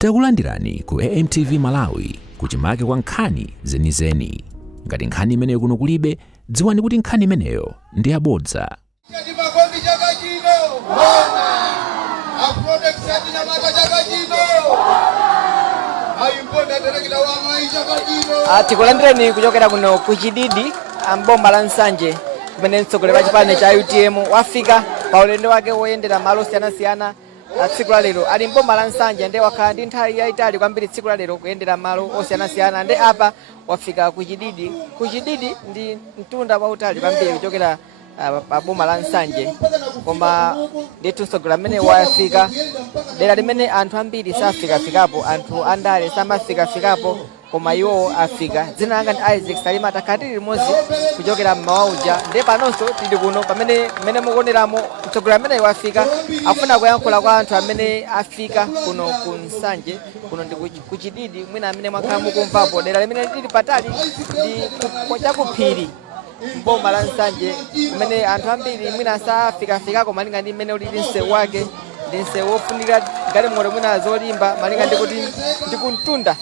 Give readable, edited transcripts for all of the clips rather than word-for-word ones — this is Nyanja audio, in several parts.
Takulandirani ku AMTV Malawi kuchimake kwa nkhani zenizeni. Ngati nkhani imeneyo kuno kulibe, dziwani kuti nkhani imeneyo ndi yabodza. Tikulandireni kuchokera kuno kuchididi mboma la Nsanje kumene mtsogoleri wa chipani cha UTM wafika pa ulendo wake woyendera malo osiyanasiyana. Tsiku la lero ali mboma la Nsanje ndi wakhala ndi nthawi yayitali kwambiri tsiku la lero kuyendera malo osiyanasiyana ndi apa wafika kuchididi. Kuchididi ndi mtunda wautali kwambiri kuchokera pa boma la Nsanje, koma ndithu mtsogoleri amene wafika dera limene anthu ambiri safikafikapo, anthu andale samafikafikapo, koma iwo afika. Dzina langa ndi Isaac Salima, takhatiri limodzi kuchokera m'mawauja ndi panonso tili kuno pamene mukuoneramo mtsogoleri amene wafika akufuna kuyankhula kwa anthu amene afika kuno ku Nsanje. Kuno ndi kuchididi, mwina amene mwakhala mukumvapo dera limene lili patali ndi chakuphiri mboma la Nsanje kumene anthu ambiri mwina safikako malinga ndi mmene ulili msewu wake. Ndi msewu wofunika galimoto mwina zolimba malinga ndikuti ndikumtunda,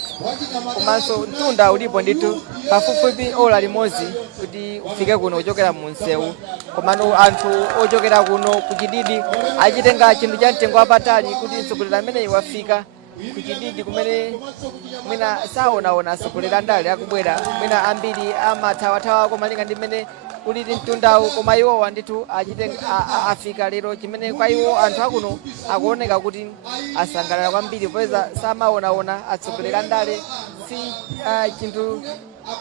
komanso mtunda ulipo ndithu pafupifupi ola limodzi kuti ufike kuno kuchokera mu msewu. Komano anthu ochokera kuno kuchididi achitenga chinthu cha mtengo wapatali kuti mtsogoleri amene wafika kuchididi kumene mwina saonaona atsogoleri andale akubwera, mwina ambiri amathawathawa malinga ndi mmene ulili mtundawu, koma iwowa ndithu afika lero chimene kwa iwo anthu akuno akuoneka kuti asangalala kwambiri popeza samaonaona atsogoleri andale. Si chinthu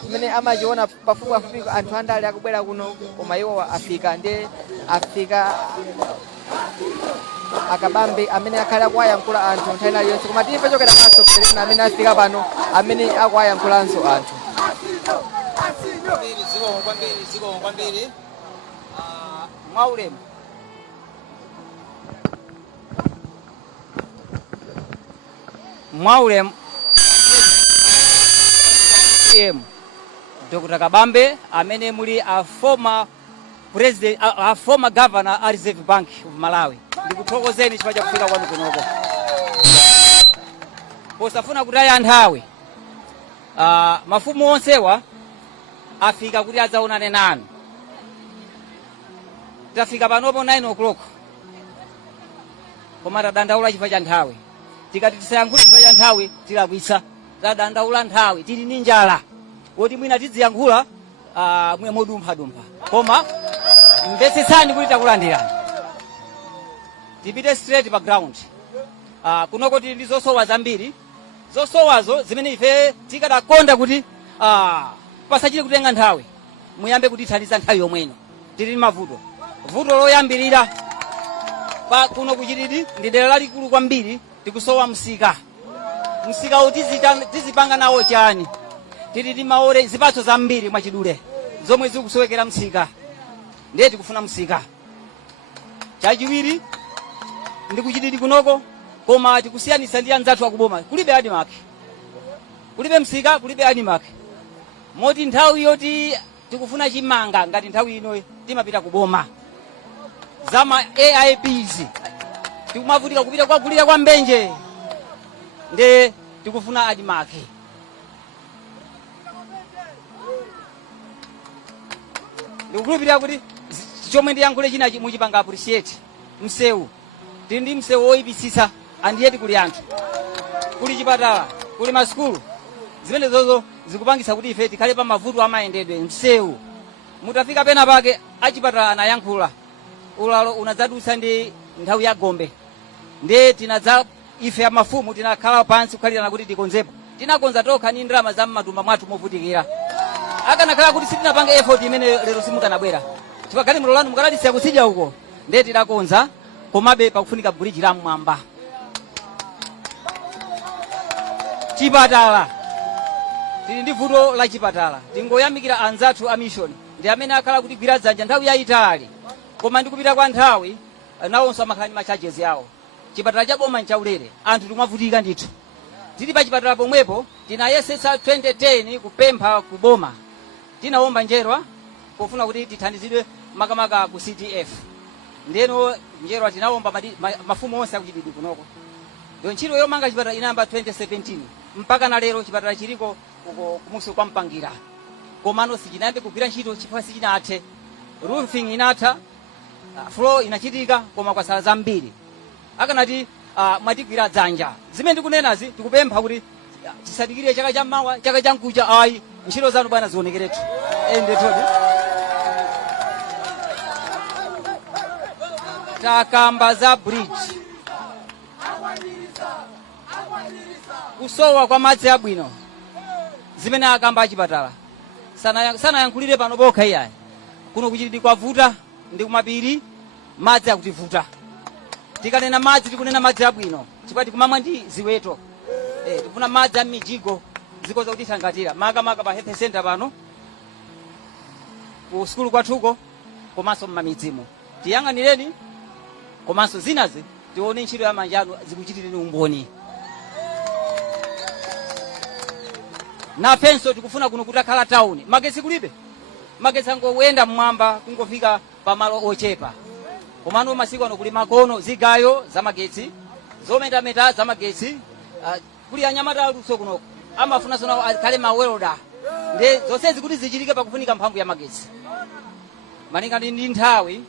chimene amachiona pafupipafupi anthu andale akubwera kuno, koma iwowa afika ndi afika akabambe amene akhala akuwayankhula anthu nthawi ina iliyonse. Koma timve chokera kwa atsogoleri amene afika pano amene akuwayankhulanso anthu. Ziko kwambiri mwaulemu Dr. Kabambe amene muli a former president, a former governor a Reserve Bank of Malawi. Ndikuthokozeni chifukwa cha kufika kwanu kunoko. Posafuna kutaya nthawi, mafumu onsewa afika kuti adzaonane nanu. Tafika panopo 9 o'clock, koma tadandaula chifukwa cha nthawi. Tikati tisayankhule chifukwa cha nthawi tilakwitsa. Tadandaula nthawi, tili ndi njala woti mwina tidziyankhula mwe modumpha. Koma mvetsetsani kuti takulandirani. Tipite straight pa ground. Kunoko tili ndi zosowa zambiri. Zosowazo zimene ife tikadakonda kuti pasachite kutenga nthawi, muyambe kutithandiza nthawi yomweno. Tili mavuto. Vuto loyambirira pa kuno kuchididi ndi dera lalikulu kwambiri, tikusowa msika. Msika uti tizipanga nawo chani? Tili ndi maore zipatso zambiri mwachidule zomwe zikusowekera msika. Ndiye tikufuna msika. Chachiwiri ndi kuchididi kunoko, koma tikusiyanisa ndi anzathu akuboma. Kulibe adimake, kulibe msika, kulibe adimake. Moti nthawi yoti tikufuna chimanga ngati nthawi ino timapita kuboma. Zama AIPs tikumavutika kupita kwa kulira kwa mbenje, nde tikufuna adimake. Ndikukhulupirira kuti chomwe ndiyankhule china muchipanga appreciate. Msewu tili ndi msewu woyipitsitsa, andiyeti kuli anthu, kuli chipatala, kuli masukulu. Zimene zozo zikupangisa kuti ife tikhale pa mavuto amayendedwe. Msewu mutafika pena pake achipatala anayankhula ulalo unadzadutsa ndi nthawi ya gombe, nde tinadza ife amafumu tinakhala pansi kukhalirana kuti tikonzepo. Tinakonza tokha ni ndrama za m'matumba mwathu movutikira. Akanakhala kuti sitinapanga effort imene lero simukanabwera. Tipakali mlolano mukalalisiya kusija huko, nde tinakonza komabe pakufunika bridge la mmwamba. Chipatala tili ndi vuto la chipatala. Tingoyamikira anzathu a mission ndi amene akhala kuti gwira dzanja nthawi yayitali, koma ndikupita kwa nthawi nawonso amakhala ndi macharges yawo. Chipatala cha boma nchaulere, anthu timavutika ndithu. Tili pa chipatala pomwepo tinayesetsa 2010 kupempha kuboma, tinaomba njerwa kufuna kuti tithandizidwe makamaka ku CTF. Ndeno njerwa tinaomba mafumu onse akuchididi kunoko. Yo ntchito yomanga chipatala inamba 2017 mpaka na lero chipatala chiliko kumusi kwa Mpangira. Komano sichinayambe kugwira ntchito chifukwa sichinathe. Roofing inatha, floor inachitika koma kwa sala zambiri. Akanati mwatigwira dzanja. Zimene ndikunenazi tikupempha kuti tisadikire chaka cha mawa, chaka cha nkucha ayi ntchito zanu bwana zionekeretu. Ende todi. Takamba za bridge. Kusowa kwa madzi abwino. Zimene akamba achipatala. Sana yankulire pano bokha iyayi. Kuno kuchitidi kwa vuta ndi kumapiri madzi akutivuta. Tikanena madzi tikunena madzi abwino. Chifukwa tikumamwa ndi ziweto. Tikufuna madzi amijigo zikoza kutisangatira. Maka pa health center pano. Ku skulu kwathuko komanso mmamidzimu. Tiyang'anireni komanso zinazi tione ntchito ya manjano zikuchitireni umboni. Na fenso tikufuna kuno kutakhala town. Magesi kulibe. Magesi angowenda mmwamba kungofika pamalo ochepa. Komano masiku ano kuli makono zigayo za magetsi, zometa za magetsi, kuli anyamata aluso kunoko. Amafuna sona kale mawelda. Nde zonsezi kuti zichitike pakufunika mphamvu ya magetsi. Maninga ndi nthawi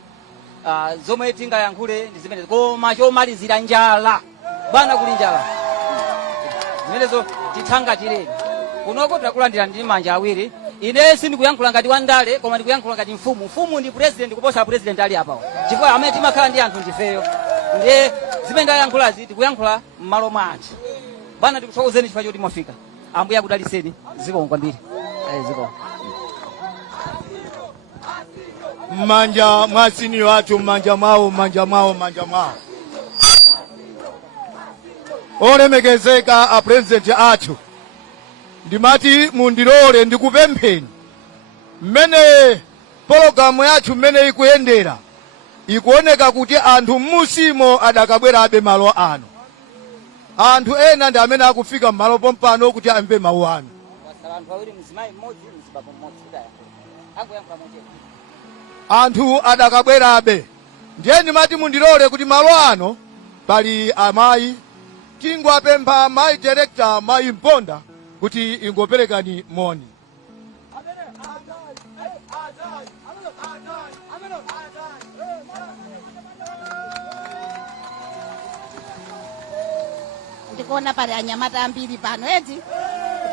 zomwe tingayankhule ndi zimene koma chomalizira njala. Bwana kuli njala. Zimenezo tithangatireni. Kunoko takulandira ndi manja awiri. Ine sindikuyankhula ngati wandale koma ndikuyankhula ngati mfumu. Mfumu ndi president kuposa president ali apawo. Chifukwa amene timakhala ndi anthu ndifeyo. Ndiye zimene ndayankhulazi tikuyankhula m'malo mwa anthu. Bwana tikuthokozeni chifukwa choti mwafika. Ambuye akudaliseni. Zikomo kwambiri. Zikomo. Manja mwasini watu manja mwawo. Olemekezeka a president athu. Ndimati mundilole ndikupempheni. Mmene pologalamu yathu mmene ikuyendera. Ikuoneka kuti anthu musimo adakabwerabe malo ano. Anthu ena ndi amene akufika mmalo pompano kuti amve mawu anu. Anthu adakabwerabe. Ndiye ndimati mundilole kuti malo ano pali amayi. Tingwapempha mayi director mayi Mponda kuti ingoperekani moni. Ndikuona pali anyamata ambiri pano eti.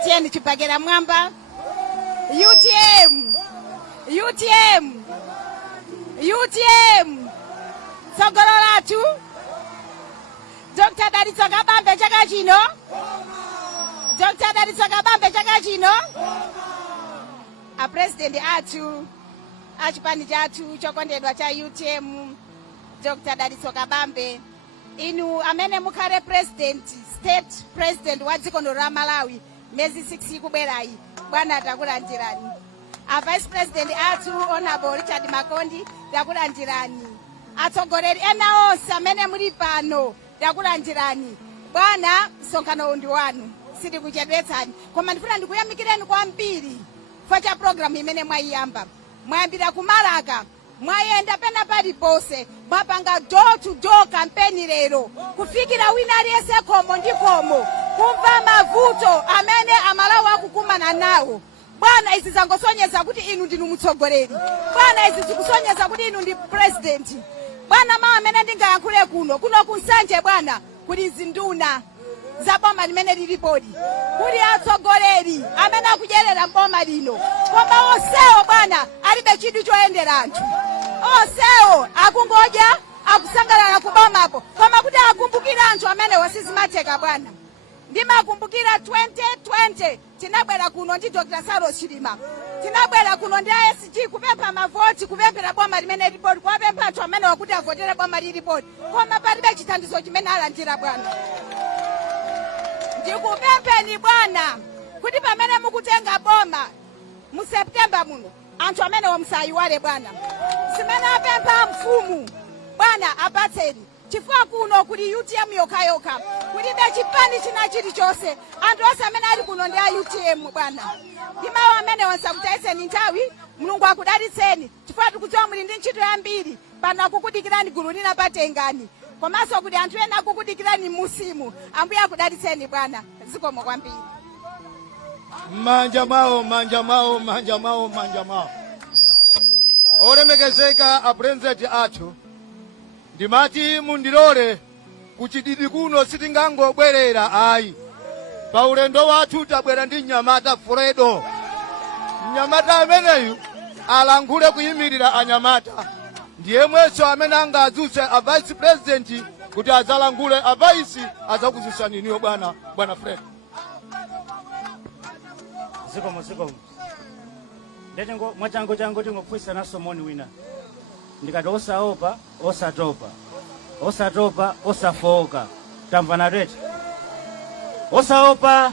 Tieni chipagera mwamba. UTM. Sogololatu. Dr. Dalitso Kabambe chaka chino. Dr. Dalitso Kabambe chaka chino. A president athu. Achipani chathu chokondedwa cha UTM. Dr. Dalitso Kabambe. Inu amene mukhale state president wa dziko la Malawi mezi 6 kubwerayi. Bwana atakulandirani. A vice president athu honorable Richard Makondi takulandirani. Atsogoleri ena onse amene muli pano takulandirani. Bwana msonkhano ndi wanu. Sidi kuchedwetsani. Koma ndifuna ndikuyamikireni kwambiri facha program imene mwayiyamba. Mwayambira kumalaka. Mwayenda pena pali pose. Mwapanga door to door campaign lero. Kufikira wina aliyense komo ndi komo. Kumva mavuto amene amalawi akukumana nawo. Bwana izi zangosonyeza kuti inu ndinu mutsogoleri. Bwana izi zikusonyeza kuti inu ndi president. Bwana mawu amene ndingayankhule kuno kunsanje bwana kuli zinduna za boma limene lilipodi. Kuli atsogoleri amene akudyerera boma lino. Koma onsewo bwana alibe chidwi choyendera anthu. Onsewo akungodya akusangalala kubomapo. Koma kuti akumbukira anthu amene wasizimatheka bwana. Ndimakumbukira 2020 tinabwera kuno ndi Dr. Saro Chilima. Tinabwera kuno ndi ASG kupempha mavoti kupempera boma limene lilipodi. Kupempha anthu amene wakuti avotera boma lilipodi. Koma palibe chithandizo chimene alandira bwana. Ndikupempheni bwana kuti pamene mukutenga boma mu September muno anthu amene wamusayiwale bwana. Simene apempha mfumu bwana apatseni. Chifukwa kuno kuli UTM yokhayoka. Kulibe chipani china chilichonse. Anthu onse amene ali kuno ndi a UTM bwana. Ndi mawu amene wansakutaiseni nthawi. Mulungu akudalitseni. Chifukwa tikudziwa muli ndi ntchito yambiri. Pano akukudikirani gulu lina patengani. komanso kuti anthu ena akukudikirani musimu. Ambuye akudalitseni bwana. Zikomo kwambiri. Manja mawo. Olemekezeka apresident athu ndimati mundilole kuchididi kuno sitingangobwerera ayi. Pa ulendo wathu tabwera ndi Nyamata Fredo. Nyamata ameneyu alankhule kuyimirira anyamata. Ndiye mwenso amene angadzutse a vice president kuti adzalankhule, a vice adzakuzusani niyo bwana Fredo. Zikomo. Ndengo mwachango chango tingopwisa naso moni wina. Ndikati osaopa, osatopa. Osatopa, osafoka. Tamvana rete. Osaopa.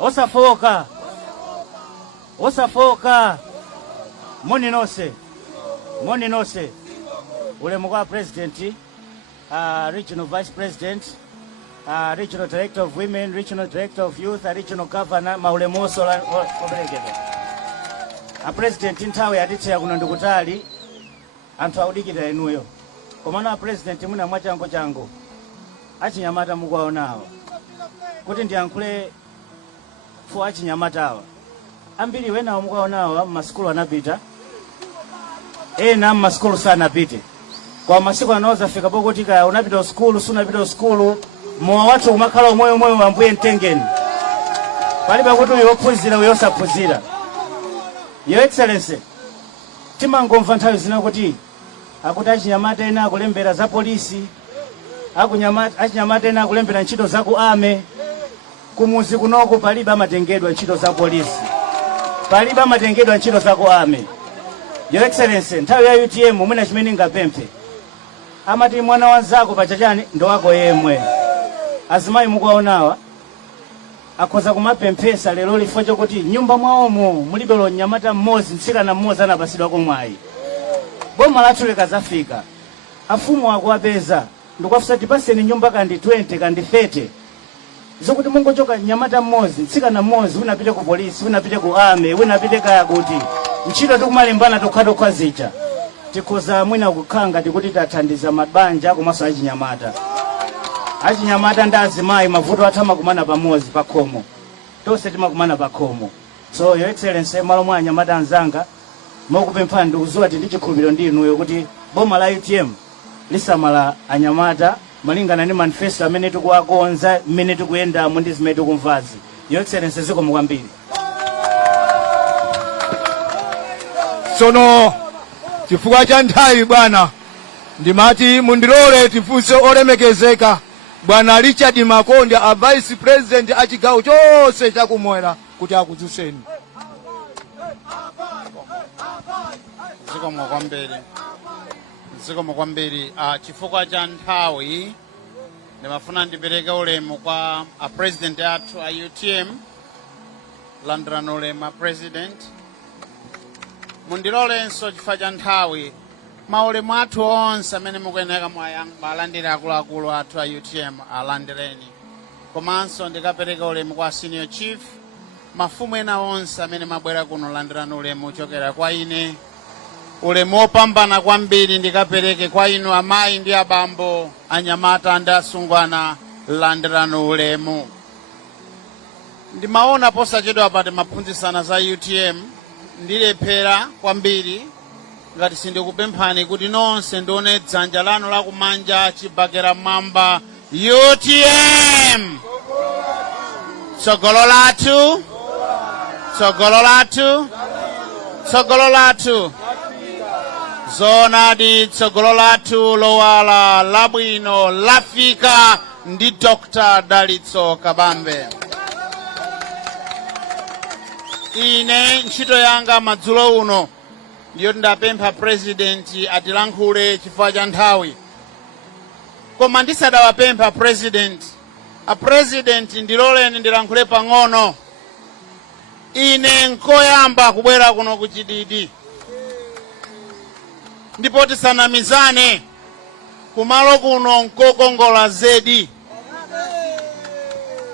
Osafoka. Osafoka. Moni nose. Ulemu kwa president, regional vice president, regional director of women, regional director of youth, regional governor, maulemoso oberekedwa. A president nthawi yatitseya kuno ndikutali anthu audikira inuyo. Komano a president muna mwachango achinyamata mukuwaonawa kuti ndiyankhule fu achinyamatawa. Ambiri wenawo mukuwaonawa mmasikulu anapita, ena mmasikulu sanapite. Kwa masiku anoza fika pokuti kaya unapita uskulu sunapita uskulu mowa watu umakhala umoyo wambuye mtengeni. Palibe kuti uyo ophunzira uyo osaphunzira. Your Excellency, timangomva nthawi zina kuti akuti achinyamata ena akulembera za polisi, achinyamata ena akulembera ntchito za ku ame. Kumuzi kunoku palibe amatengedwa ntchito za polisi, palibe amatengedwa ntchito za ku ame. Your Excellency, nthawi ya UTM mwina chimene ngapemphe amati mwana wanzako pachachani ndo wako yemwe. Azimayi mukuwaonawa akhoza kumapemphesa lero lifo chokuti nyumba mwaomo mulibe Nyamata mmodzi, mtsikana mmodzi anapasidwa kumwayi. Boma lathu likazafika afumu akuwapeza ndikuwafusa tipaseni nyumba kandi 20 kandi 30 zokuti mungochoka Nyamata mmodzi, mtsikana mmodzi, unapite ku polisi, unapite ku ame, unapite kaya kuti ntchito tikumalimbana tokha zija. Tikhoza mwina kukhanga tikuti tathandiza mabanja komanso achinyamata. Achinyamata ndi azimayi mavuto athama kumana pamodzi pakhomo. Tonse timakumana pakhomo. So Your Excellency, malo mwa anyamata anzanga mukupemphani ndikuzuwa ndi chikhulupiriro ndi inuyo kuti boma la UTM lisamala anyamata malingana ndi manifesto amene tikuwakonza, mmene tikuyendamo ndi zimene tikumvazi. Your Excellency, zikomo kwambiri. Sono chifukwa cha nthawi bwana ndimati mundilole tifunse olemekezeka bwana Richard Makonda, a vice president achigawo chonse chakumwera kuti akuzuseni. Zikomo kwambiri. Chifukwa cha nthawi ndimafuna ndipereke ulemu kwa a president athu a UTM. Landirani ulemu president. Mundilolenso chifukwa cha nthawi maulemu athu onse amene mukuyenera mwalandira akuluakulu athu a UTM alandireni. Komanso ndikapereka ulemu kwa senior chief, mafumu ena onse amene mabwera kuno landirani ulemu uchokera kwa ine. Ulemu opambana kwambiri ndikapereke kwa inu amayi ndi abambo, anyamata ndi asungwana, landirani ulemu. Ndimaona posachedwa pati maphunzitsana za UTM ndilephera kwambiri ngati sindikupemphani kuti nonse ndione dzanja lanu lakumanja chibakera mmwamba. UTM tsogolo lathu zonadi, tsogolo lathu lowala labwino lafika ndi Dr. Dalitso Kabambe. Ine ntchito yanga madzulo uno ndiyo ndapempha president atilankhule chifukwa cha nthawi. Koma ndisadawapempha a president ndiloleni ndilankhule pang'ono. Ine nkoyamba kubwera kuno kuchididi ndipo tisanamizane kumalo kuno nkokongola zedi.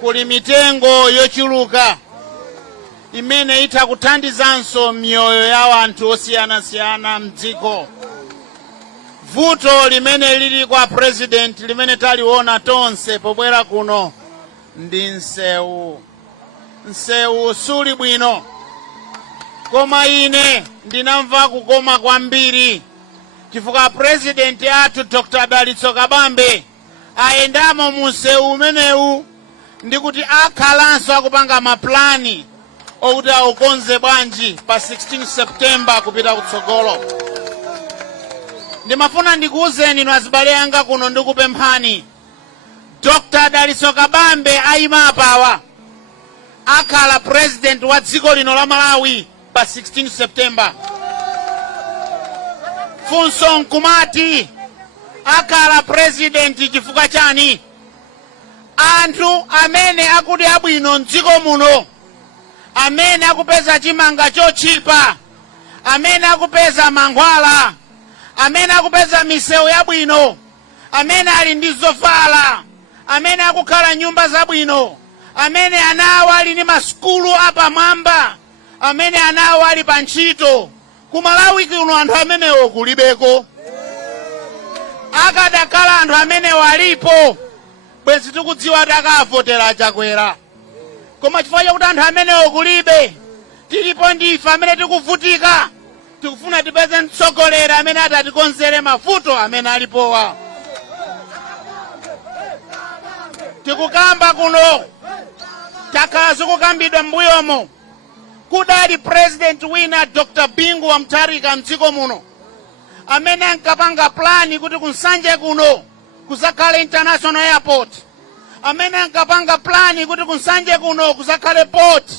Kuli mitengo yochuluka imene itha kuthandizanso mioyo ya anthu osiyanasiyana mdziko. vuto limene lili kwa president limene taliona tonse pobwera kuno ndi nsewu suli bwino. Koma ine ndinamva kukoma kwambiri chifukwa president athu Dr. Dalitso Kabambe ayendamo mu nsewu umenewu ndi kuti akhalanso akupanga maplani okuti aukonze bwanji pa 16 September kupita kutsogolo. Ndimafuna ndikuwuzeni inu azibale anga kuno ndikupemphani Dr. Dalitso Kabambe ayima apawa akhala president wa dziko lino la Malawi pa 16 September. Funso nkumati akhala president chifukwa chani? Anthu amene akuti abwino mdziko muno, amene akupeza chimanga chochipa, amene akupeza mankhwala, amene akupeza misewu yabwino, amene ali ndi zofala, amene akukhala nyumba zabwino, amene anawo ali ndi masukulu apamwamba, amene anawo ali pa ntchito. Ku Malawi kuno anthu amenewo kulibeko. Akadakhala anthu amenewo alipo, bwenzi tikudziwa takavotera Chakwera. Koma chifukwa chakuti anthu amenewo kulibe, tilipo ndife amene tikuvutika, tikufuna tipeze mtsogoleri amene atatikonzere mavuto amene alipowa. Tikukamba kuno, takhala zikukambidwa mbuyomo, kudali president wina Dr. Bingu wa Mutharika mdziko muno, amene ankapanga plani kuti kunsanje kuno kuzakhale international airport, amene ankapanga plani kuti kunsanje kuno kuzakhale port,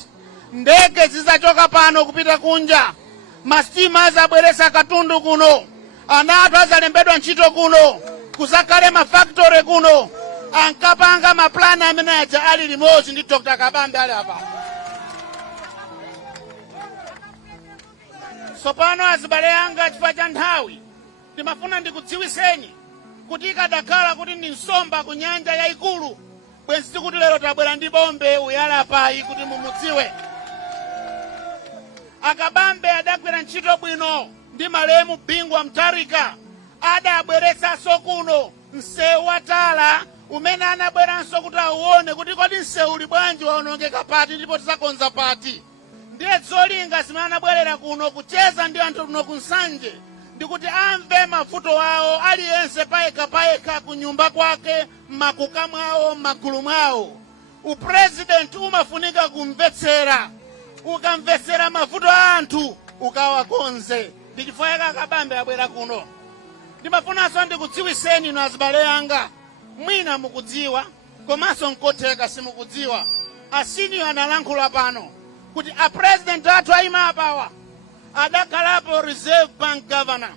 ndege zizachoka pano kupita kunja, mastima azabweresa katundu kuno, ana athu azalembedwa ntchito kuno, kuzakhale mafactory kuno. Ankapanga maplani amene aja ali limodzi ndi Dr. Kabambe ali apa. Sopano azibale anga chifukwa cha nthawi ndimafuna ndikudziwiseni kuti ikadakhala kuti ndi nsomba ku nyanja yayikulu, bwenzi kuti lero tabwera ndi bombe uyala payi kuti mumudziwe. Akabambe adagwira ntchito bwino ndi malemu Bingu wa Mutharika, adabweretsanso kuno msewu watala umene anabweranso kuti auone kuti kodi msewu uli bwanji waonongeka pati ndipo tizakonza pati. Ndiye zolinga zimene anabwerera kuno kucheza ndi anthu kuno kunsanje ndikuti amve mavuto awo aliyense payekha ku nyumba kwake, makuka mwawo, magulu mwawo. Upresident umafunika kumvetsera, ukamvetsera mavuto a anthu ukawakonze. Ndi chifukwa chake Akabambe abwera kuno. Ndimafunanso ndikudziwiseni inu azibale anga, mwina mukudziwa komanso nkotheka simukudziwa, asiniyo analankhula pano kuti a president athu ayima apawa adakhalapo Reserve Bank Governor.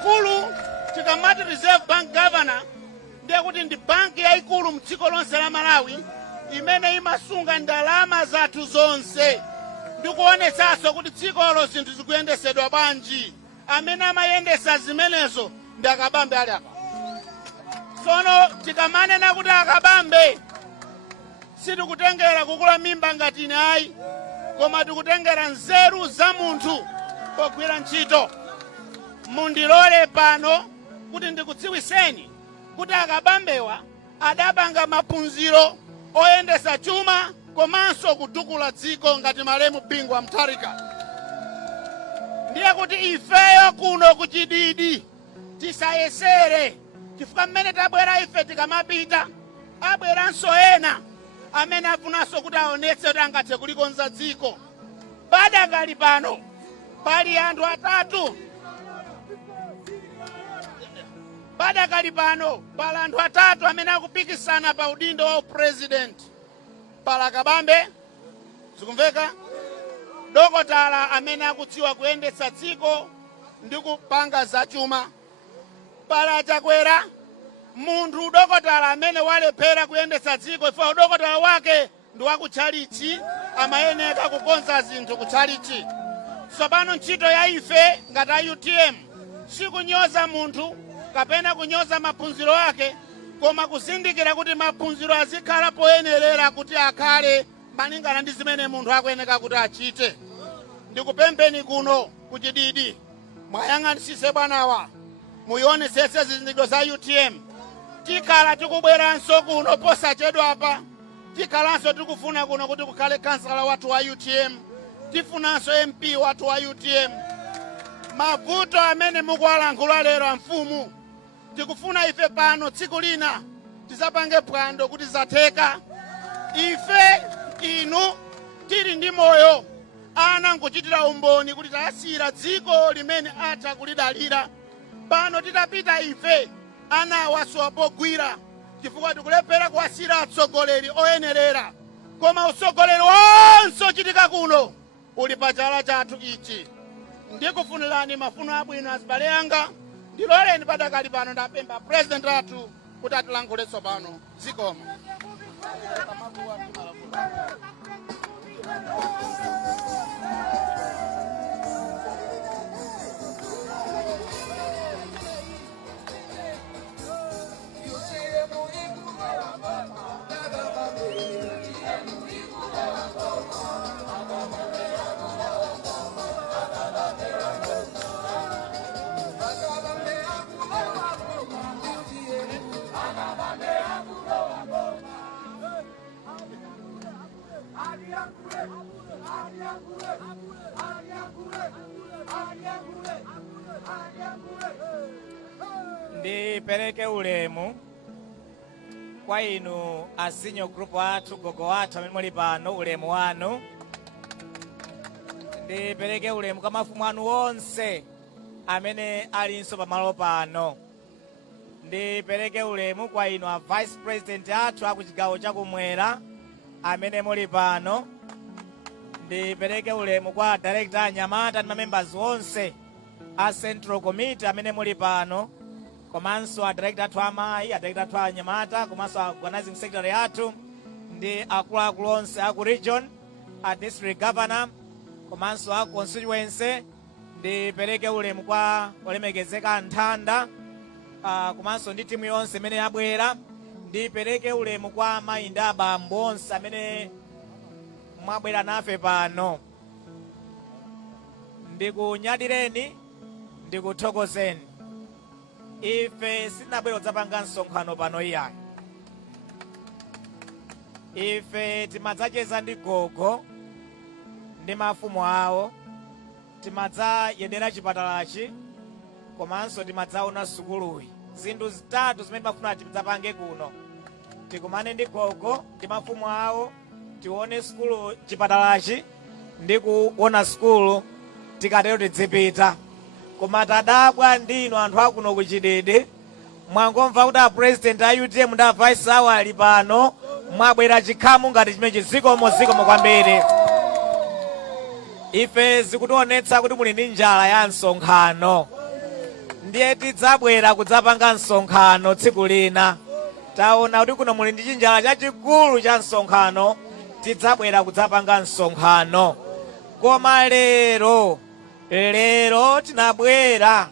Mkulu tikamati Reserve Bank Governor ndiye kuti ndi banki yayikulu mdziko lonse la Malawi imene imasunga ndalama zathu zonse. Ndikuonetsanso kuti dzikolo zinthu zikuyendesedwa bwanji. Amene amayendesa zimenezo ndi Akabambe ali apa. Sono tikamanena kuti Akabambe sitikutengera kukula mimba ngati ine ayi, koma tikutengera nzeru za munthu pogwira ntchito. Mundilole pano kuti ndikudziwiseni kuti Akabambewa adapanga maphunziro oyendesa chuma komanso kutukula dziko ngati malemu Bingu wa Mutharika. Ndiye kuti ifeyo kuno kuchididi tisayesere, chifukwa mmene tabwera ife tikamapita abweranso ena amene afunanso kuti aonetse kuti angathe kulikonza dziko. Padakali pano pali anthu atatu, padakali pano pali anthu atatu amene akupikisana pa udindo wa president. Pala Kabambe, zikumveka, dokotala amene akudziwa kuyendetsa dziko ndi kupanga zachuma. Pala Chakwera, munthu dokotala amene walephera kuyendetsa dziko ifo udokotala wake ndi wakutchalichi, amayeneka kukonza zinthu kutchalichi. Tsopano ntchito ya ife ngati a UTM sikunyoza munthu kapena kunyoza maphunziro ake, koma kuzindikira kuti maphunziro azikhala poyenerera kuti akhale malingana ndi zimene munthu akuyeneka kuti achite. Ndikupempheni kuno kuchididi mwayang'anisise bwanawa, muyionesese zizindikiro za UTM. Tikhala tikubweranso kuno posachedwa apa. Tikhalanso tikufuna kuno kuti kukhale kansala wathu wa UTM. Tifunanso MP wathu wa UTM. Mavuto amene mukuwalankhula lero a mfumu, tikufuna ife pano tsiku lina tizapange phwando kuti zatheka. Ife inu tili ndi moyo, ana nkuchitira umboni kuti tasiyira dziko limene atha kulidalira. Pano titapita ife ana wasiwapogwira chifukwa tikulephera kuwasiyira atsogoleri oyenerera. Koma utsogoleri wonse ochitika kuno uli pa chala chathu ichi. Ndikufunirani mafuno abwino azibale yanga. Ndiloleni padakali pano ndapempha president athu kuti atilankhulenso pano. Zikomo. Ndipereke ulemu kwa inu a senior group athu gogo athu amene muli pano, ulemu wanu. Ndipereke ulemu kwa mafumu anu onse amene alinso pamalo pano. Ndipereke ulemu kwa inu a vice president athu aku chigawo chakumwera amene muli pano. Ndipereke ulemu kwa director anyamata ndi members onse a central committee amene muli pano, komanso a director athu amayi, a director athu anyamata, komanso a organizing secretary athu ndi akuluakulu onse aku region, a district governor, komanso a constituency. Ndipereke ulemu kwa olemekezeka Nthanda, komanso ndi timu yonse imene yabwera. Ndipereke ulemu kwa amayi ndi abambo onse amene mwabwera nafe pano. Ndikunyadireni, ndikuthokozeni. Ife sitinabwera kudzapanga msonkhano pano iyayi. Ife timadzacheza ndi gogo ndi mafumu awo, timadzayendera chipatalachi, komanso timadzaona sukuluyi. Zinthu zitatu zimene mafuna tidzapange kuno: tikumane ndi gogo ndi mafumu awo, tione sukulu chipatalachi ndi kuona sukulu, tikatero tidzipita. Koma tadabwa ndinu anthu akuno kuchidede, mwangomva kuti a president a UTM ndi a vice awo ali pano, mwabwera chikhamu ngati chimenechi. Zikomo kwambiri. Ife zikutionetsa kuti muli ndi njala ya msonkhano. Ndiye tidzabwera kudzapanga msonkhano tsiku lina. Taona kuti kuno muli ndi chinjala chachikulu cha msonkhano, tidzabwera kudzapanga msonkhano. Koma lero tinabwera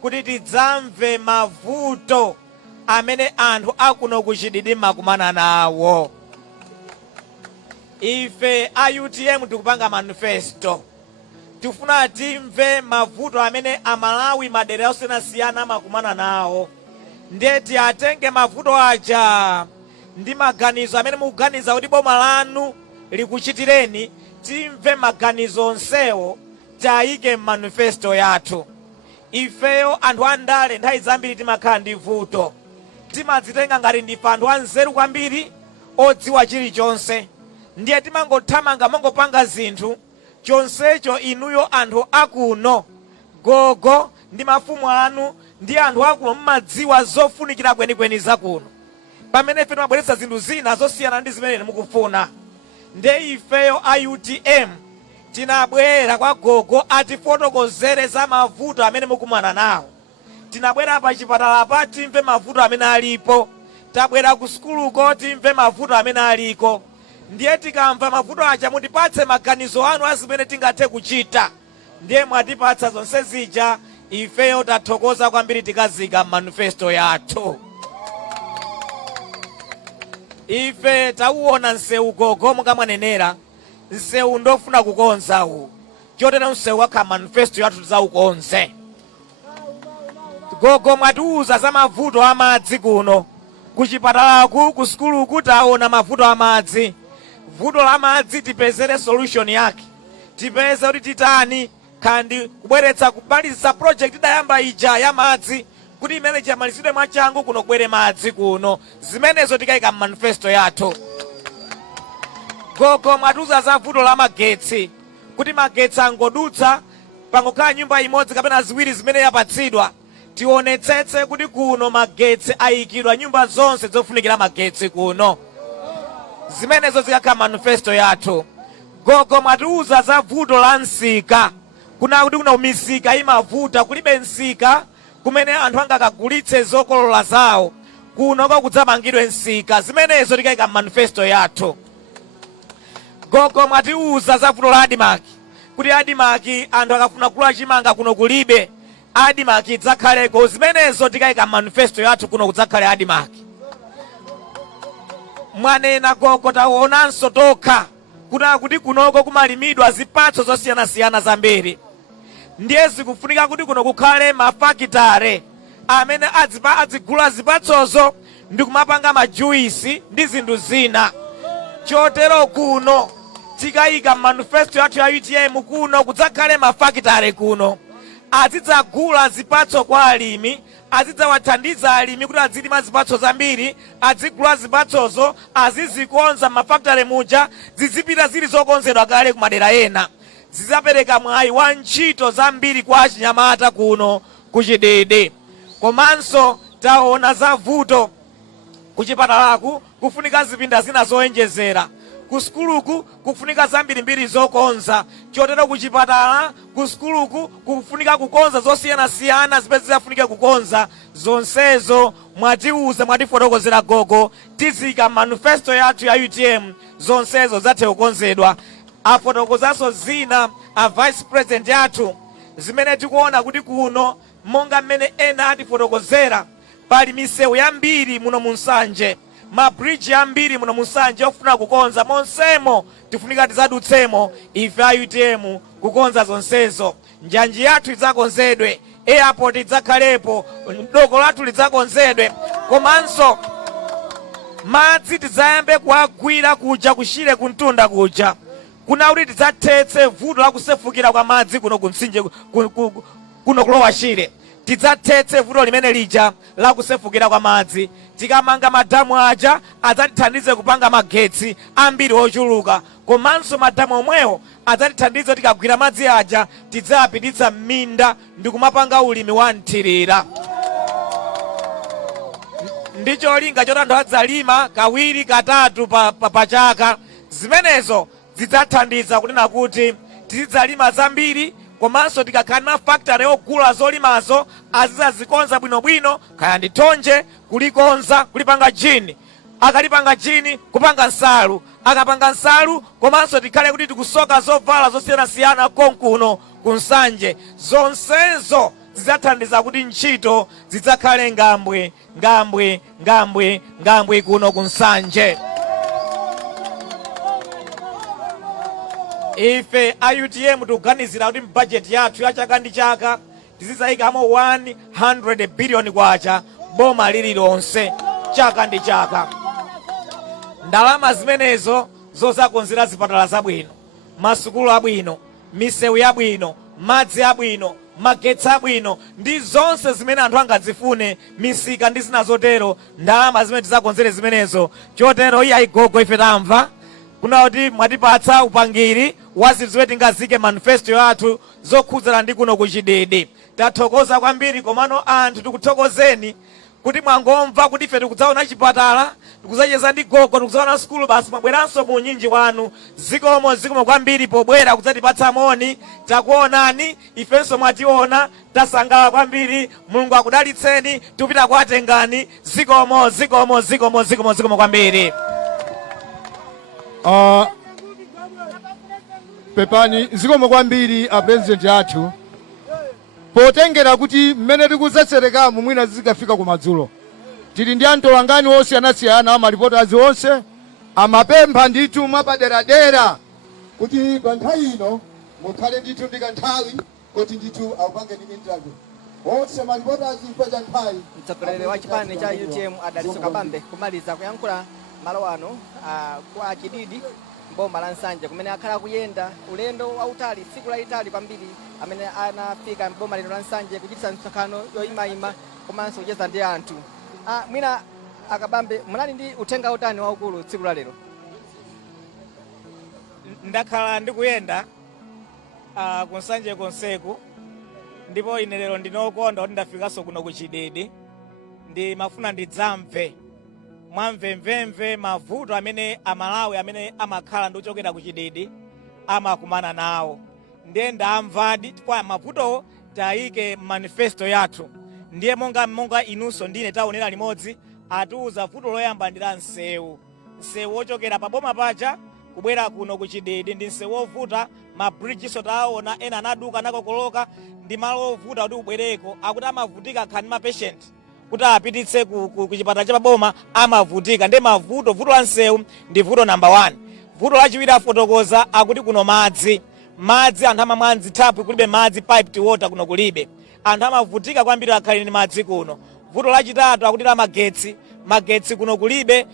kuti tidzamve mavuto amene anthu akuno kuchididi makumana nawo. Ife a UTM tikupanga manifesto. Tifuna timve mavuto amene amalawi madera osiyanasiyana makumana nawo. Ndiye tiyatenge mavuto aja ndi maganizo amene mukuganiza kuti boma lanu likuchitireni. Timve maganizo onsewo, tayike manifesto yathu. Ifeyo anthu andale nthawi zambiri timakhala ndi vuto. Timadzitenga ngati ndife anthu anzeru kwambiri, odziwa chilichonse. Ndiye timangothamanga mongopanga zinthu. Chonsecho inuyo anthu akuno, gogo ndi mafumu anu ndi anthu akuno mmadziwa zofunikira kwenikweni zakuno. Pamene ife timabweretsa zinthu zina zosiyana ndi zimene mukufuna. Ndiye ifeyo a UTM tinabwera kwa gogo atifotokozere za mavuto amene mukumana nawo. Tinabwera pa chipatala pa timve mavuto amene alipo. Tabwera ku sukuluko timve mavuto amene aliko. Ndiye tikamva mavuto aja mutipatse maganizo anu azimene tingathe kuchita. Ndiye mwatipatsa zonse zija, ifeyo tathokoza kwambiri tikazika manifesto yathu. Ife tauona nsewu gogo mukamwanenera, nsewu ndofuna kukonza uwu. Chotero nsewu wakha manifesto yathu tidzaukonze. gogo mwatiuza za mavuto amadzi kuno kuchipatalaku ku sukuluku taona mavuto amadzi. Vuto la madzi tipezere solution yake, tipeze kuti titani kandi kubweretsa kubaliza project idayamba ija ya madzi kuti imene chamalizidwe mwachangu kuno kubwere madzi kuno. Zimenezo tikayika manifesto yathu. Gogo mwatiuza za vuto la magetsi kuti magetsi angodutsa pangokhala nyumba imodzi kapena ziwiri zimene yapatsidwa. Tionetsetse kuti kuno magetsi ayikidwa nyumba zonse zofunikira magetsi kuno. Zimenezo zikakhala manifesto yathu. Gogo mwatiuza za vuto la nsika kuna kuti kuna misika imavuta kulibe nsika kumene anthu angakagulitse zokolola zawo kuno kudzamangidwe nsika. Zimenezo tikayika manifesto yathu. Gogo mwatiuza za vuto la adimaki kuti adimaki anthu akafuna kugula chimanga kuno kulibe, adimaki idzakhaleko. Zimenezo tikayika manifesto yathu kuno kudzakhale adimaki. Mwanena gogo taonanso tokha kuna kuti kunoko kumalimidwa zipatso zosiyanasiyana zambiri. Ndiye zikufunika kuti kuno kukhale mafakitare amene adzigula zipatsozo ndi kumapanga majuisi ndi zinthu zina. Chotero kuno tikayika manifesto yathu ya UTM kuno kudzakhale mafakitare kuno azidzagula zipatso kwa alimi, azidzawathandiza alimi kuti azilima zipatso zambiri, azigula zipatsozo azizikonza mafakitare muja zizipita zili zokonzedwa kale kumadera ena. Zidzapereka mwayi wa ntchito zambiri kwa achinyamata kuno kuchidede. Komanso taona za vuto kuchipatalaku kufunika zipinda zina zoenjezera, ku sukuluku kufunika zambirimbiri zokonza. Chotero kuchipatala ku sukuluku kufunika kukonza zosiyanasiyana zimene zizafunike kukonza. Zonsezo mwatiuza mwatifotokozera gogo, tizika manifesto yathu ya UTM zonsezo zathe kukonzedwa. Afotokozanso zina a vice president yathu zimene tikuona kuti kuno monga mmene ena atifotokozera pali misewu yambiri muno munsanje, mabridge yambiri muno munsanje ofuna kukonza. Monsemo tifunika tizadutsemo ife a UTM kukonza zonsezo. Njanji yathu idzakonzedwe, airport idzakhalepo, doko lathu lidzakonzedwe. Komanso madzi tidzayambe kuagwira kuja kushire kuntunda kuja kuna kuti tidzathetse vuto la kusefukira kwa madzi kuno kumtsinje kuno kulowa Shire. Tidzathetse vuto limene lija la kusefukira kwa madzi. Tikamanga madamu aja adzatithandize kupanga magetsi ambiri ochuluka. Komanso madamu omwewo adzatithandize tikagwira madzi aja tidzapititsa m'minda ndi kumapanga ulimi wa nthirira. Ndicho linga choti anthu adzalima kawiri katatu pa chaka. Zimenezo zidzathandiza kunena kuti tizidzalima zambiri. Komanso tikakhala na factory ogula zolimazo azidzazikonza bwinobwino, kaya ndi thonje kulikonza kulipanga jini, akalipanga jini kupanga nsalu, akapanga nsalu komanso tikhale kuti tikusoka zovala zosiyanasiyana konkuno kunsanje. Zonsezo zidzathandiza kuti ntchito zidzakhale ngambwe kuno kunsanje. Ife a UTM tikuganizira kuti mbudget yathu ya chaka ndi chaka tizidzayikamo 100 billion kwacha boma lililonse chaka ndi chaka. Ndalama zimenezo zozakonzera zipatala zabwino, masukulu abwino, misewu yabwino, madzi abwino, magetsi abwino ndi zonse zimene anthu angadzifune, misika ndi zina zotero. Ndalama zimene tizakonzere zimenezo. Chotero iya igogo ife tamva kuna kuti mwatipatsa upangiri wa zinthu zimene tingazike manifesto yathu zokhudzana ndi kuno kuchidede. Tathokoza kwambiri. Komano anthu tikuthokozeni kuti mwangomva kuti ife tikudzaona chipatala, tikudzacheza ndi gogo, tikudzaona sukulu, basi mwabweranso mu unyinji wanu. Zikomo kwambiri pobwera kudzatipatsa moni. Takuonani ifenso mwationa, tasangalala kwambiri. Mulungu akudalitseni, tupita kuwatengani. Zikomo kwambiri. Pepani zikomo kwambiri a president yathu potengera kuti mmene tikudzaserekamu mwina zikafika kumadzulo. Tili ndi antolangani osiyanasiyana, amaripoti onse amapempha ndithu mwapaderadera kuti pa nthawi ino mukhale ndithu ndi kanthawi kuti ndithu aupange ndi interview. mtsogoleri wa chipani cha UTM Adaliso Kabambe kumaliza kuyankhula malo ano kwa Chididi mboma la Nsanje kumene akhala kuyenda ulendo wautali tsiku laitali kwambiri amene anafika mboma lino la Nsanje kuchititsa msonkhano yoyimayima komanso kucheza ndi anthu. Mwina Akabambe munali ndi uthenga utani waukulu tsiku la lero? Ndakhala ndikuyenda ku Nsanje konseku ndipo ine lero ndinokonda kuti ndafikanso kuno ku Chididi ndi mafuna ndidzamve mwamvemvemve mavuto amene Amalawi amene amakhala ndi ochokera ku Chididi amakumana nawo. Ndiye ndamvadi kwa mavutowo tayike manifesto yathu. Ndiye monga inunso ndine taonera limodzi atiuza vuto loyamba ndi la nsewu wochokera paboma paja kubwera kuno ku Chididi ndi nsewu wovuta, mabridges taona ena anaduka nakokoloka ndi malo ovuta kuti ubwereko akuti amavutika khani ma patient kuti apititse ku chipatala cha paboma amavutika. Ndi vuto la nsewu ndi vuto number 1. Vuto lachiwiri afotokoza akuti kuno madzi anthu amamwa nzithaphwi kulibe madzi, piped water kuno kulibe, anthu amavutika kwambiri akhalini madzi kuno. Vuto lachitatu akuti la magetsi kuno kulibe,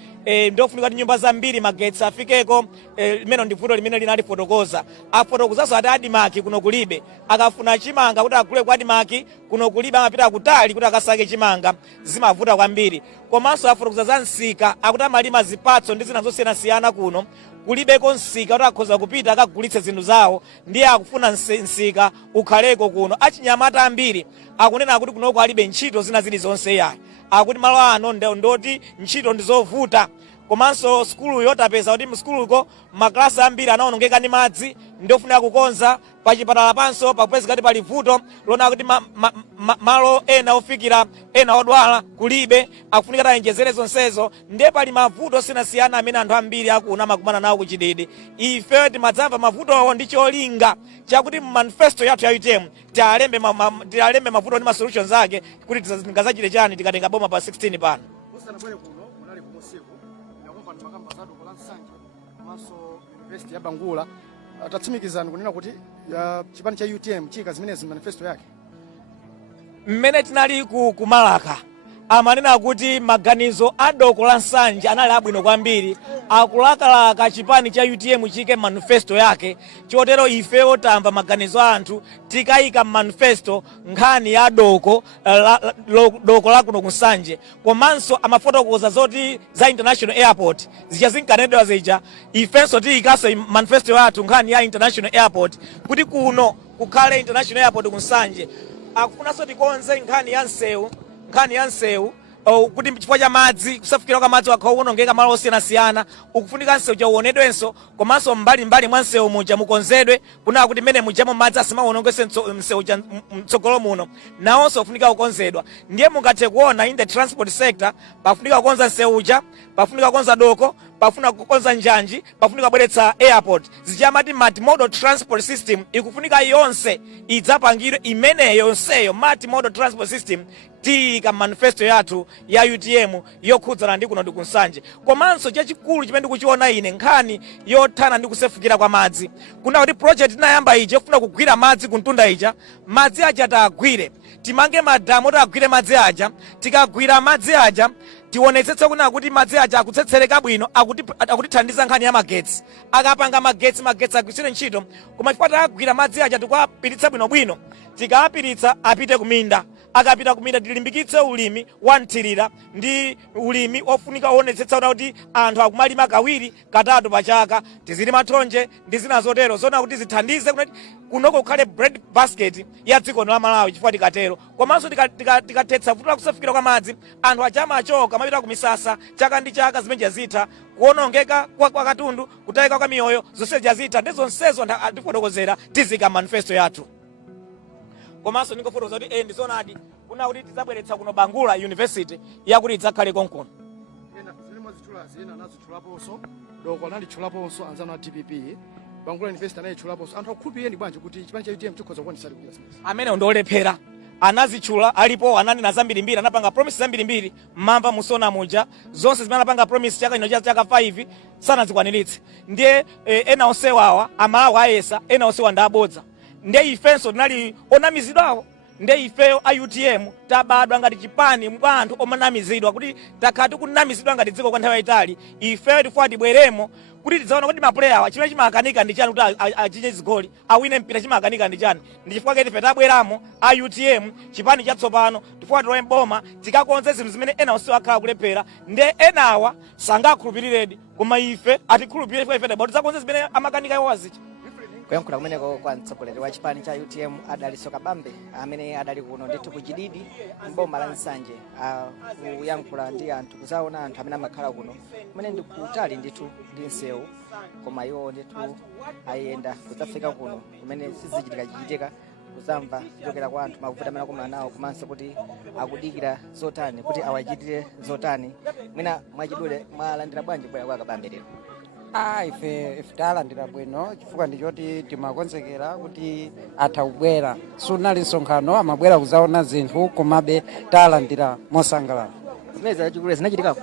ndofunika kuti nyumba zambiri magetsi afikeko. Limene ndi vuto limene linalifotokoza. Afotokozanso ati adimaki kuno kulibe, akafuna chimanga kuti agule kwa adimaki kuno kulibe, amapita kutali kuti akasake chimanga, zimavuta kwambiri. Komanso afotokoza za nsika akuti amalima zipatso ndi zina zosiyanasiyana kuno kulibeko nsika kuti akhoza kupita akagulitse zinthu zawo, ndiye akufuna nsika ukhaleko kuno. Achinyamata ambiri akunena kuti kunoko alibe ntchito zina zilizonse yayi, akuti malo ano ndoti ntchito ndizovuta. Komanso skulu yotapeza kuti mskuluko maklasi ambiri anaonongeka ndi madzi, ndofuna kukonza pa chipatala panso papeza kuti pali vuto lona kuti malo ena ofikira ena odwala kulibe, akufunika tayenjezere zonsezo. Ndiye pali mavuto osiyanasiyana amene anthu ambiri akuno amakumana nawo ku Chididi. Ife timadzamva mavutowo ndi cholinga chakuti mu manifesto yathu ya UTM tialembe mavuto ndi ma solutions ake kuti tingazachite chani tikatenga boma pa 16 pano. University ya Bangula atatsimikizana kunena kuti chipani cha UTM chika zimenezi manifesto yake. Mmene tinali ku Malaka amanena kuti maganizo adoko la Nsanje anali abwino kwambiri, akulakalaka chipani cha UTM chike manifesto yake. Chotero ifewo tamva maganizo anthu tikayika manifesto nkhani ya doko la kuno ku Nsanje. Komanso amafotokoza zoti za international airport zichazinkanedwa zija, ifenso tiyikaso manifesto yathu nkhani ya international airport kuti kuno kukhale international airport ku Nsanje. Akufunanso tikonze nkhani ya nsewu kuti chifukwa cha madzi kusafikira kwa madzi akhaonongeka malo osiyanasiyana, ukufunika nsewu chauonedwenso. Komanso mbali mwa nsewu muja mukonzedwe kuna kuti mene mujamo madzi asimaonongese nsewu mtsogolo muno, nawonso ufunika kukonzedwa. Ndiye mungathe kuona in the transport sector pafunika kukonza nsewu uja, pafunika kukonza doko, pafuna kukonza njanji, pafunika kubweretsa airport. Zijamati multimodal transport system ikufunika yonse idzapangire imene yonseyo multimodal transport system tika manifesto yathu ya UTM yokhudzana ndi kuno ndi ku Nsanje. Komanso chachikulu chimene ndikuchiona ine nkhani yothana ndi kusefukira kwa madzi. Kuna kuti project inayamba ije kufuna kugwira madzi kuntunda ija, madzi aja tagwire, timange madamu kuti agwire madzi aja. Tikagwira madzi aja tionetsetse kuna kuti madzi aja akutsetsereka bwino, akutithandiza nkhani ya magetsi. Akapanga magetsi agwitsire ntchito, koma chifukwa agwira madzi aja tikuwapiritsa bwino, tikawapiritsa apite kuminda. Akapita kuminda tilimbikitse ulimi wanthirira ndi ulimi ofunika onetsetsa kuti anthu akumalima kawiri katatu pa chaka, tizilima thonje ndi zina zotero zona kuti zithandize kuti kunoko kukhale bread basket ya dziko la Malawi. Chifukwa tikatero komanso tikathetsa vuto la kusefukira kwa madzi, anthu achama achoka amapita ku misasa chaka ndi chaka, zimene jazitha kuonongeka kwa katundu, kutayika kwa miyoyo, zonse jazitha ndi zonsezo ndifotokozera tizika manifesto yathu. Komanso ndingofotokoza kuti ndizonadi kuna kuti tidzabweretsa kuno Bangula University yakuti idzakhale konkono. Zilimo zitula nazitulaponso doko analitchulaponso anzano a TPP, Bangula University analitchulaponso. Anthu akhuphire ndi bwanji kuti chipani cha UTM chikhoza kuonesa kuti amene ndolephera anazitchula alipo ananena zambirimbiri, anapanga promise zambirimbiri mmamva musona muja, zonse zimene anapanga promise chaka ino chaka 5 sanazikwaniritse. Ndiye ena onsewawa Amalawi ayesa, ena onsewa ndabodza. Ndiye ifenso tinali onamizidwawo nde ifeyo a UTM tabadwa ngati chipani mwa anthu omanamizidwa kuti takhala tikunamizidwa ngati dziko kwa nthawi yayitali. Ifeyo tifuna tibweremo kuti tidzaona kuti mapuleyawa chimene chimakanika ndi chani kuti achinye zigoli awine mpira chimakanika ndi chani. Ndi chifukwa chake ife tabweramo a UTM chipani chatsopano tifuna tilowe mboma tikakonze zinthu zimene ena onse akhala kulephera nde enawa sangakhulupiriredi koma ife atikhulupirire ife ife tizakonze zimene amakanika iwo azicha. kuyankhula kumeneko kwa mtsogoleri wa chipani cha UTM Adaliso Kabambe amene adali kuno ndithu kuchididi mboma la Nsanje kuyankhula ndi anthu kuzaona anthu amene amakhala kuno kumene ndi kutali ndithu ndi nsewu koma iwo ndithu ayenda kudzafika kuno kumene sizichitika kuzamva kuchokera kwa anthu mavuto amene akumana nawo komanso kuti akudikira zotani kuti awachitire zotani. Mwina mwachidule mwalandira bwanji kubwera kwa Kabambe lero? Ife talandira bwino chifukwa ndichoti timakonzekera kuti atha kubwera sunali nsonkhano amabwera kuzaona zinthu komabe talandira mosangalala. Zimene zachikulu zinachitikako?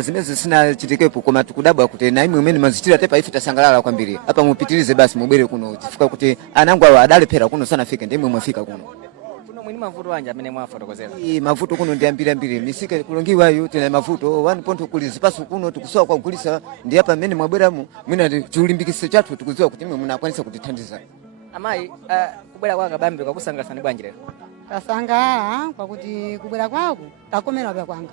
Zimene zinachitikepo koma tikudabwa kuti na imwe imene mazichitira tepa ife tasangalala kwambiri. Apa mupitirize basi mubwere kuno chifukwa kuti anangu awa adalephera kuno sanafike ndimwe mwafika kuno. Kuno mwini mavuto wanje amene mwafotokozera? Mavuto kuno ndi ambiri misika kulongiwayo tina mavuto 1 kuli zipaso kuno tikusowa kwa kugulisa ndi apa amene mwabweramo mwina chiulimbikitso chathu tikudziwa kuti imwe munakwanisa kutithandiza. Amayi kubwera kwa Kabambe kwakusangalasani bwanji lero? Tasangala pakuti kubwera kwako takomera bya kwanga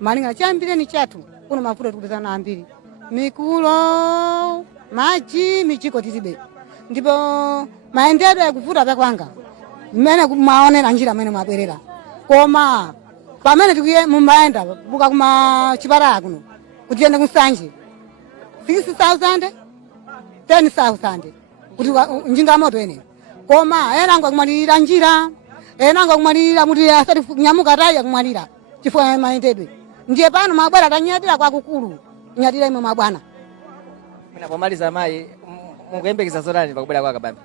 malinga chambireni chathu kuno mavuto tikutana ambiri mikulo maji michiko tilibe ndipo maendeleo yakuvuta bya kwanga mmene mwaonera njira mmene mwabwerera koma pamene tikuye mumaenda buka kuma chipatala kuno kuti ende Nsanje 60,000 10,000 kuti njinga moto ene koma ena ngwakumalira njira ena ngwakumalira kuti asati nyamuka taya kumalira chifukwa maendedwe ndiye pano mabwera tanyadira kwa kukulu nyadira imwe mabwana. Mwina pomaliza mayi mukuyembekeza zotani pakubwera kwa Kabambe?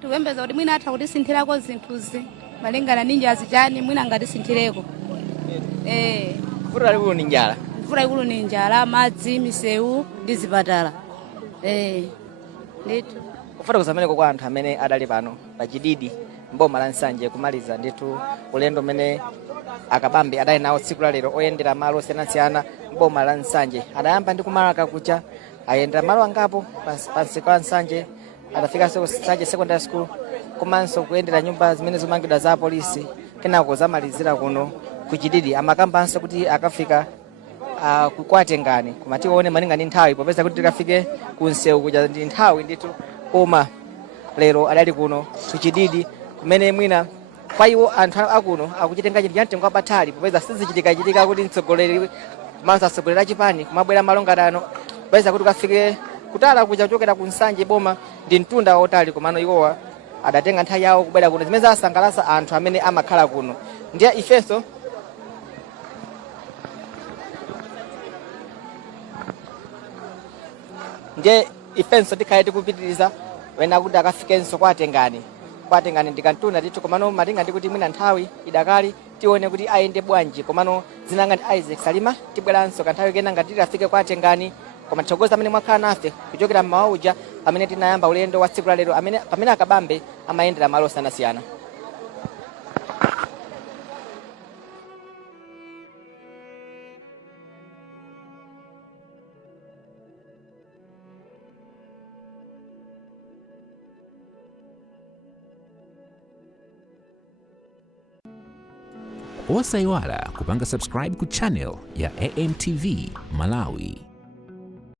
Tukuyembekeza kuti mwina atha kutisinthirako zinthuzi malingana ndi njala zichani mwina angatisinthireko. Vuto lalikulu ni njala? Vuto lalikulu ni njala, madzi, misewu ndi zipatala. Ndithu kufotokoza kumeneko kwa anthu amene adali pano pachididi mboma la Nsanje kumaliza ndithu ulendo umene Kabambe adali nawo tsiku la lero oyendera malo osiyanasiyana mboma la Nsanje. Adayamba ndi kumalaka kucha ayendera malo angapo pansi kwa Nsanje adafikanso Nsanje Secondary School komanso kuyendera nyumba zimene zimangidwa za polisi kenako zamalizira kuno kuchididi amakambanso kuti akafika kukwatengani koma tione malinga ndi nthawi popeza kuti tikafike kunsewu kuja ndi nthawi ndithu koma lero adali kuno kuchididi kumene mwina kwa iwo anthu akuno akuchitenga chinthu chamtengo wapatali popeza sizichitika kuti mtsogoleri komanso atsogoleri achipani kumabwera malongatano popeza kuti kafike kutala kuja kuchokera ku Nsanje boma ndi mtunda otali komano iwowa adatenga nthawi yawo kubwera kuno zimene zasangalatsa anthu amene amakhala kuno. Ndiye ifenso tikhale tikupitiriza wena kuti akafikenso kwatengani ndikantunda tithu komano malinga ndi kuti mwina nthawi idakali tione kuti ayende bwanji komano zina ngati Isaac Salima tibweranso kanthawi kena ngati titafike kwatengani koma tithokoza amene mwakhala nafe kuchokera mmawa uja pamene tinayamba ulendo wa tsiku la lero pamene Kabambe amayendera malo osiyanasiyana. Osaiwala kupanga subscribe ku channel ya AMTV Malawi.